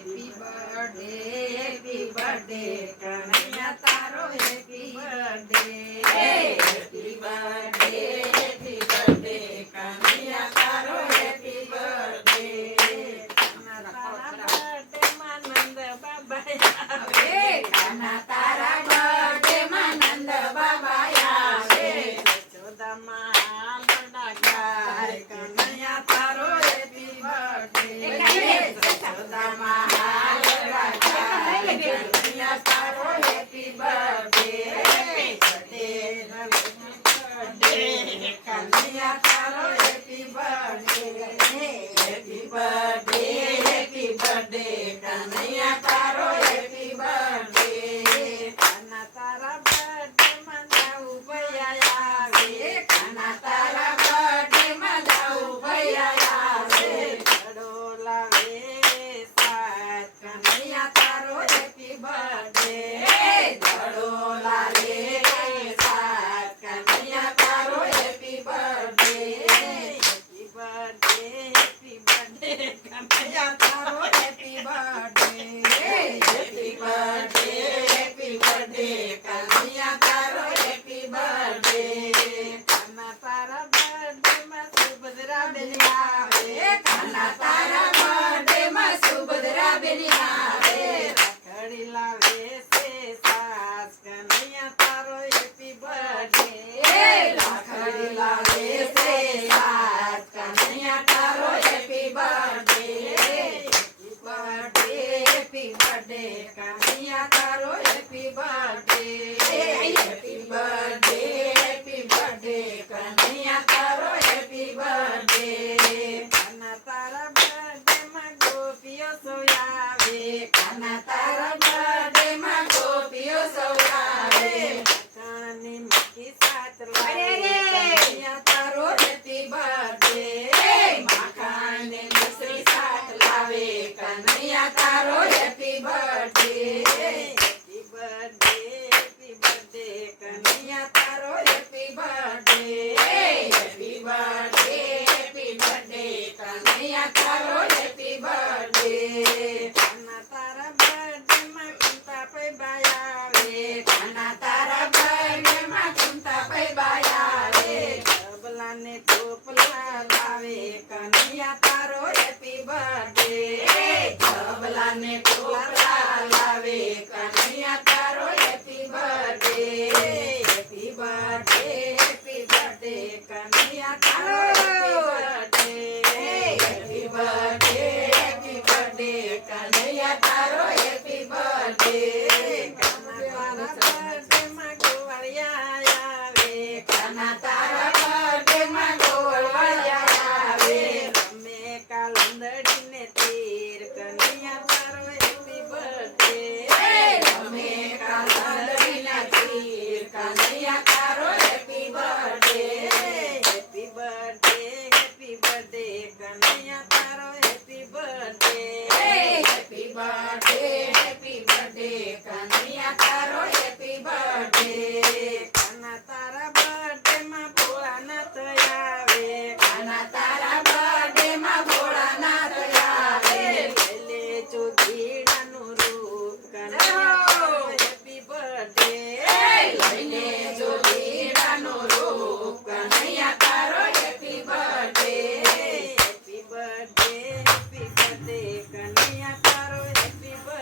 Happy birthday Kanaiya તારો happy birthday happy birthday Kanaiya તારો happy birthday તારા બર્થડે માં નંદ બાબા આવે યશોદામાં લડાકાર કનૈયા તારો હેપી બર્થડે યશોદામાં કનૈયા તારો હેપી બર્થડે કનૈયા તારો happy birthday happy birthday Kanaiya તારો હેપી બર્થડે કાના તારા બર્થડે માં જાવું ભૈયા આવે કાના તારા બર્થડે માં જાવું ભૈયા આવે ઘડો લાવે સાત કનૈયા તારો હેપી બર્થડે ઘડો લાવે સાત કનૈયા તારો happy birthday happy birthday Kanaiya તારો happy birthday happy birthday Kanaiya તારો હેપી બર્થડે કાના તારા બર્થડે માં સુભદ્રા બેન આવે કાના તારા બર્થડે માં સુભદ્રા બેન આવે રાખડી લાવે છે સાસ કનૈયા તારો હેપી બર્થડે રાખડી લાવે છે સાસ કનૈયા તારો happy birthday happy birthday Kanaiya તારો happy birthday happy birthday Kanaiya તારો હેપી બર્થડે કાના તારા બર્થડે માં ગોપીઓ સૌ આવે કાના તારા બર્થડે માં ગોપીઓ સૌ આવે કાની મકી સાત લાવે કનૈયા તારો હેપી બર્થડે માખાને દૂસરી સાત લાવે કનૈયા તારો happy birthday happy birthday Kanaiya તારો happy birthday happy birthday Kanaiya તારો હેપી બર્થડે કાના તારા બર્થડે માં કુંતા પૈ બાયા આવે કાના તારા બર્થડે માં કુંતા પૈ બાયા આવે તબલાને ટોપલા લાવે કનૈયા તારો હેપી બર્થડે તબલાને ટોપલા લાવે કનૈયા તારો happy birthday happy birthday Kanaiya તારો હેપી બર્થડે કનૈયા તારો હેપી બર્થડે કાના તારા બર્થડે માં ગોવાળિયા આવે કાના તારા બર્થડે માં ગોવાળિયા આવે રમે કાલંદડીને તીર કનૈયા તારો હેપી બર્થડે રમે કાલંદડીને તીર કનૈયા તારો happy birthday happy birthday Kanaiya તારો happy birthday happy birthday Kanaiya તારો હેપી બર્થડે કાના તારા બર્થડે માં ભોળાનાથ આવે કાના તારા બર્થડે માં ભોળાનાથ આવે લે જોગીડાનું રૂપ કનૈયા તારો હેપી બર્થડે લઈને જોગીડાનું રૂપ કનૈયા તારો happy birthday happy birthday Kanaiya તારો હેપી બર્થડે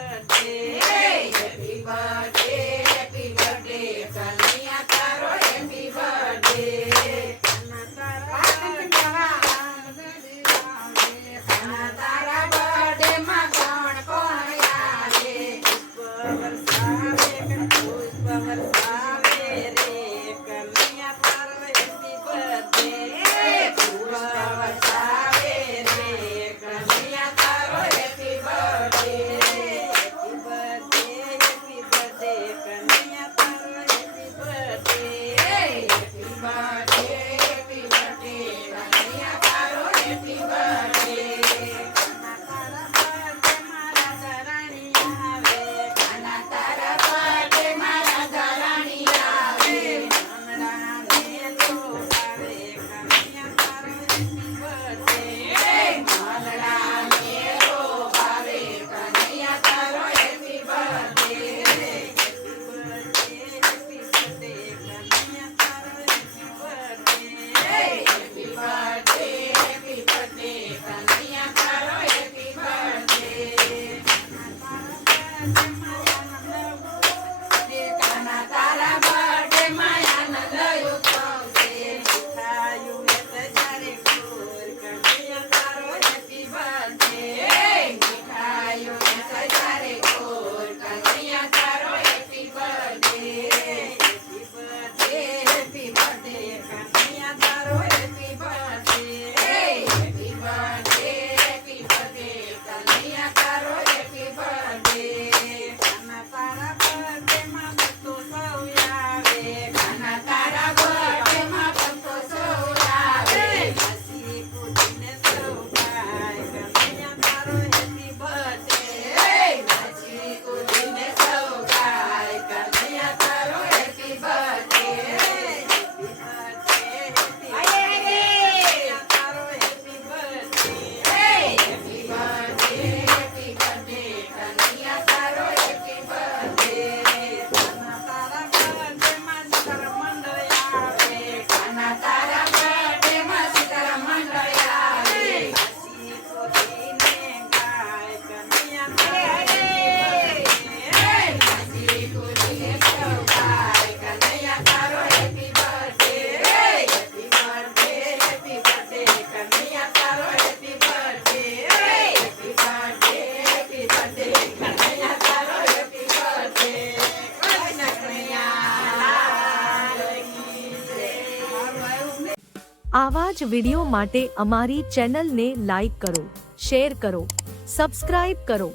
આવા જ વિડિયો માટે અમારી ચેનલને લાઈક કરો, શેર કરો, સબસ્ક્રાઇબ કરો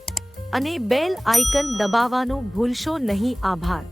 અને બેલ આઇકન દબાવવાનું ભૂલશો નહીં. આભાર.